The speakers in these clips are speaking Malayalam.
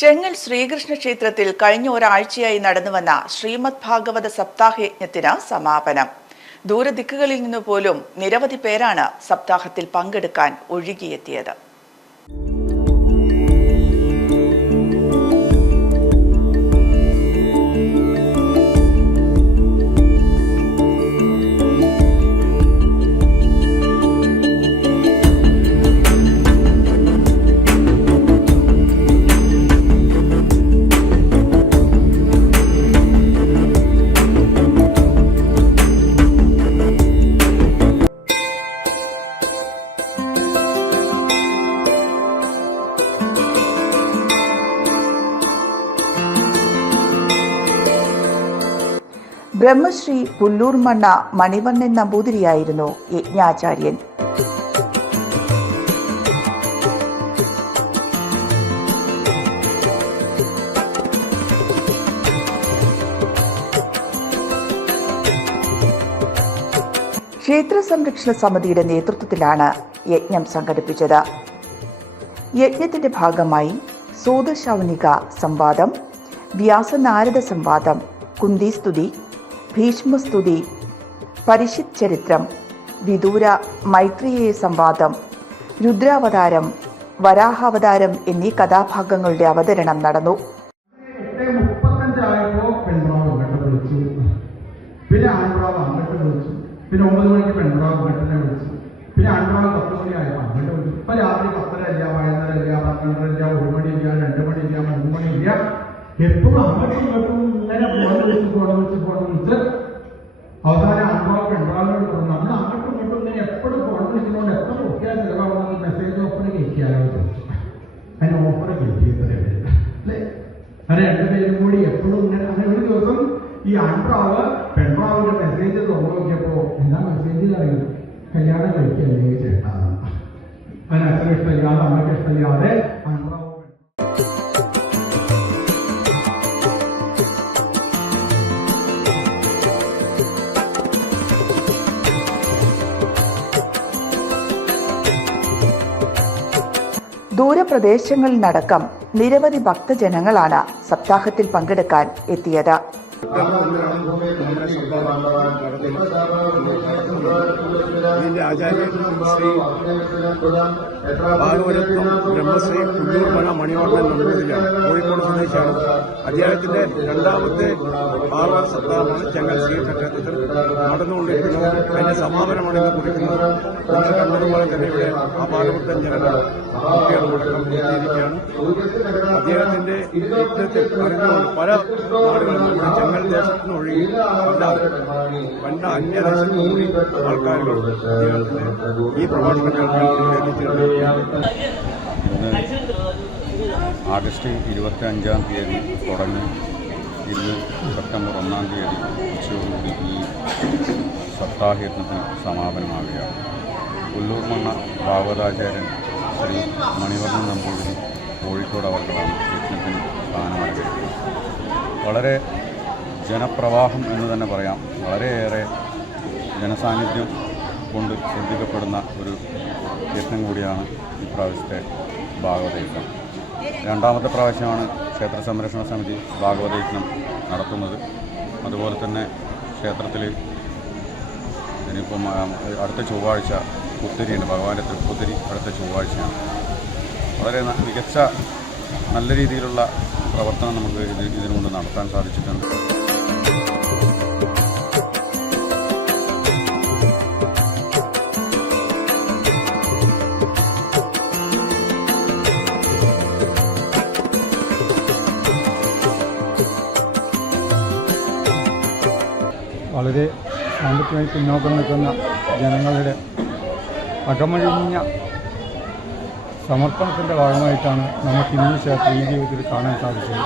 ചെങ്ങൽ ശ്രീകൃഷ്ണ ക്ഷേത്രത്തിൽ കഴിഞ്ഞ ഒരാഴ്ചയായി നടന്നുവന്ന ശ്രീമദ് ഭാഗവത സപ്താഹയജ്ഞത്തിന് സമാപനം. ദൂരദിക്കുകളിൽ നിന്നു പോലും നിരവധി പേരാണ് സപ്താഹത്തിൽ പങ്കെടുക്കാൻ ഒഴുകിയെത്തിയത്. ബ്രഹ്മശ്രീ പുല്ലൂർ മണ്ണ മണിവണ്ണൻ നമ്പൂതിരിയായിരുന്നു യജ്ഞാചാര്യൻ ക്ഷേത്ര സംരക്ഷണ സമിതിയുടെ നേതൃത്വത്തിലാണ് യജ്ഞം സംഘടിപ്പിച്ചത്. യജ്ഞത്തിന്റെ ഭാഗമായി സൂതശൗനിക സംവാദം വ്യാസനാരദ സംവാദം കുന്തിസ്തുതി ഭീഷ്മസ്തുതി പരിഷിത് ചരിത്രം വിദൂര മൈത്രിയേയ സംവാദം രുദ്രാവതാരം വരാഹാവതാരം എന്നീ കഥാഭാഗങ്ങളുടെ അവതരണം നടന്നു. പിന്നെ ആൺപ്രാവ് അങ്ങോട്ട് വിളിച്ചു. പിന്നെ ഒമ്പത് മണിക്ക് പെൺപ്രാവ് ഇങ്ങോട്ടെ വിളിച്ചു. പിന്നെ ആൺപ്രാവ് പത്ത് മണിയായപ്പോ അങ്ങോട്ട് വിളിച്ചു. ഇപ്പൊ രാത്രി പത്തരല്ല പതിനൊന്നരല്ല പന്ത്രണ്ടരല്ല ഒരു മണിയില്ല രണ്ട് മണിയില്ല മൂന്ന് മണിയില്ല എപ്പോഴും അങ്ങോട്ടും ഇങ്ങോട്ടും ഫോൺ വിളിച്ച് ഫോട്ടോ വിളിച്ച് അവസാനം അൺബ്ലോക്ക് പെൺപ്രാവിനോട് പറഞ്ഞു നമ്മൾ അങ്ങോട്ടും ഇങ്ങോട്ടും ഇങ്ങനെ എപ്പോഴും ഫോട്ടോ വിളിക്കുന്നതുകൊണ്ട് എത്ര റുപ്യ ചിലവാകുന്ന മെസ്സേജ് ഓഫർ ചോദിച്ചു. അതിന് ഓഫർ കേൾക്കിയത്രേ അല്ലേ? അത് രണ്ടുപേരും കൂടി എപ്പോഴും ഇങ്ങനെ അങ്ങനെ ഒരു ദിവസം ഈ ആൺപ്രാവ് പെൺപ്രാവിന്റെ മെസ്സേജ് തുറന്നു നോക്കിയപ്പോ എന്താ മെസ്സേജ് അറിയും കല്യാണം കഴിക്കല്ലേ ചേട്ടാ? അതിന് അച്ഛന് ഇഷ്ടമില്ലാതെ അമ്മയ്ക്ക് ഇഷ്ടമില്ലാതെ ആൺപ്രാവ് ദൂരപ്രദേശങ്ങളിലടക്കം നിരവധി ഭക്തജനങ്ങളാണ് സപ്താഹത്തിൽ പങ്കെടുക്കാൻ എത്തിയത്. ഇതിന്റെ ആചാര്യൻ ശ്രീ ഭാഗവതത്വം ബ്രഹ്മശ്രീ കുഞ്ഞൂർമണ മണിവർണൻ നമ്പൂതിരിയാണ് കോഴിക്കോട് സ്വദേശിയാണ്. അദ്ദേഹത്തിന്റെ രണ്ടാമത്തെ ഭാഗവത സപ്താഹമാണ് ചെങ്ങൽ ക്ഷേത്രത്തിൽ നടന്നുകൊണ്ടിരിക്കുന്നത് അതിന്റെ സമാപനമാണ് ഇന്ന് കുറിക്കുന്നത്. കണ്ടതുപോലെ തന്നെ ഇവിടെ ആ ഭാഗവതൻ ജനങ്ങൾ അദ്ദേഹത്തിന്റെ പല നമ്മുടെ ചെങ്ങൽ ദേശത്തിനൊഴികെ അല്ലാതെ പണ്ട അന്യദേശത്തു ആൾക്കാരുകൾ ഈ പ്രഭാഷണം ആഗസ്റ്റ് ഇരുപത്തി അഞ്ചാം തീയതി തുടങ്ങി. ഇന്ന് സെപ്റ്റംബർ ഒന്നാം തീയതി ഉച്ചയോടുകൂടി ഈ സപ്താഹയജ്ഞത്തിന് സമാപനമാകുകയാണ് പുല്ലൂർമണ്ണ ഭാഗവതാചാര്യൻ ശ്രീ മണിവർണൻ നമ്പൂതിരി കോഴിക്കോട് അവർക്കാണ് യജ്ഞത്തിന് സ്ഥാനമായിരിക്കുന്നത് വളരെ ജനപ്രവാഹം എന്ന് തന്നെ പറയാം. വളരെയേറെ ജനസാന്നിധ്യം കൊണ്ട് ശ്രദ്ധിക്കപ്പെടുന്ന ഒരു യജ്ഞം കൂടിയാണ് ഇപ്രാവശ്യത്തെ ഭാഗവതയജ്ഞം രണ്ടാമത്തെ പ്രാവശ്യമാണ് ക്ഷേത്ര സംരക്ഷണ സമിതി ഭാഗവതയജ്ഞം നടത്തുന്നത്. അതുപോലെ തന്നെ ക്ഷേത്രത്തിൽ ഇനിയിപ്പം അടുത്ത ചൊവ്വാഴ്ച പുത്തിരിയുണ്ട്. ഭഗവാന്റെ തൃപ്പുത്തിരി അടുത്ത ചൊവ്വാഴ്ചയാണ്. വളരെ മികച്ച നല്ല രീതിയിലുള്ള പ്രവർത്തനം നമുക്ക് ഇതിനുകൊണ്ട് നടത്താൻ സാധിച്ചിട്ടുണ്ട്. വളരെ സാമ്പത്തികമായി പിന്നോക്കം നിൽക്കുന്ന ജനങ്ങളുടെ അകമഴിഞ്ഞ സമർപ്പണത്തിന്റെ ഭാഗമായിട്ടാണ് നമുക്ക് ഇന്ന് ക്ഷേത്ര ഈ ജീവിതത്തിൽ കാണാൻ സാധിച്ചത്.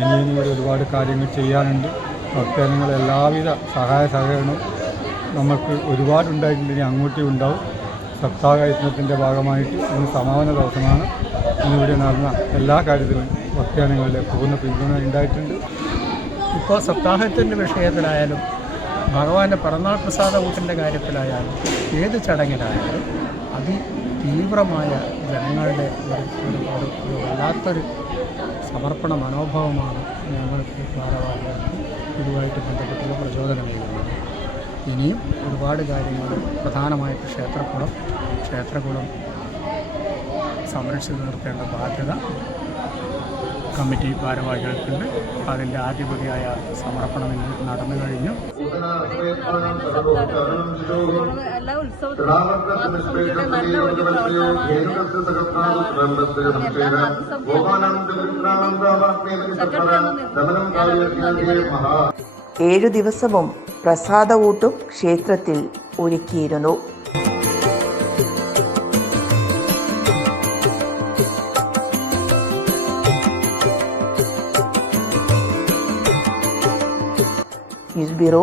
ഇനി ഇനി ഇവിടെ ഒരുപാട് കാര്യങ്ങൾ ചെയ്യാനുണ്ട്. ഭക്തജനങ്ങൾ എല്ലാവിധ സഹായ സഹകരണവും നമുക്ക് ഒരുപാടുണ്ടായിട്ടുണ്ട്. ഇനി അങ്ങോട്ടും ഉണ്ടാവും. സപ്താഹയത്നത്തിന്റെ ഭാഗമായിട്ട് ഇന്ന് സമാപന ദിവസമാണ്. ഇന്നിവിടെ നടന്ന എല്ലാ കാര്യത്തിലും ഭക്തജനങ്ങളുടെ പൂർണ പിന്തുണ ഉണ്ടായിട്ടുണ്ട്. ഇപ്പോൾ സപ്താഹത്തിന്റെ വിഷയത്തിലായാലും ഭഗവാന്റെ പിറന്നാൾ പ്രസാദ കൂട്ടിന്റെ കാര്യത്തിലായാലും ഏത് ചടങ്ങിലായാലും അതി തീവ്രമായ ജനങ്ങളുടെ ഒരു ഒരു വല്ലാത്തൊരു സമർപ്പണ മനോഭാവമാണ് ഞങ്ങൾക്ക് ഭാരവാഹികൾക്ക് ഇതുമായിട്ട് ബന്ധപ്പെട്ടുള്ള പ്രചോദനമേകുന്നത് ഇനിയും ഒരുപാട് കാര്യങ്ങൾ പ്രധാനമായിട്ട് ക്ഷേത്രക്കുളം ക്ഷേത്രകുളം സംരക്ഷിച്ചു നിർത്തേണ്ട ബാധ്യത കമ്മിറ്റി ഭാരവാഹികൾക്കുണ്ട്. അതിന്റെ ആദ്യപടിയായ സമർപ്പണം നടന്നു കഴിഞ്ഞു. എല്ലാ നല്ല ഒരു ഏഴു ദിവസവും പ്രസാദ ഊട്ടും ക്ഷേത്രത്തിൽ ഒരുക്കിയിരുന്നു. News bureau